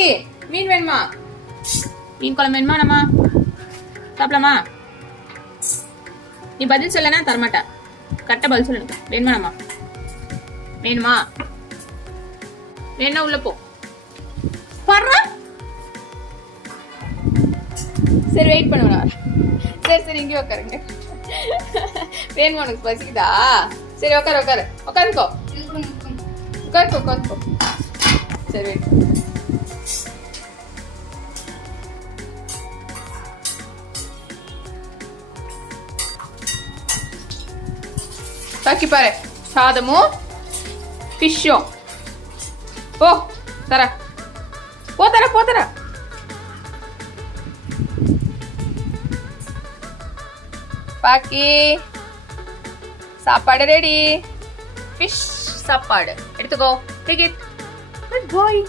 பாக்கி மீன் வேணுமா? மீன் குழம்பு வேணுமா? நம்ம சாப்பிடலாமா? நீ பதில் சொல்லனா தரமாட்டா. கரெக்டா பதில் சொல்லு. வேணுமா? நம்ம வேணுமா? வேணா உள்ள போ. வர்ற. சரி வெயிட் பண்ணுவா. சரி இங்கே உட்காருங்க. வேணுமா உனக்கு? பசிக்குதா? சரி உட்காருக்கோ. உட்காருக்கோ. சரி வெயிட். பாக்கி பாரு, சாதமும் ஃபிஷ்ஷும். போ தர. பாக்கி சாப்பாடு ரெடி. ஃபிஷ் சாப்பாடு எடுத்துக்கோ. Take it. Good bye.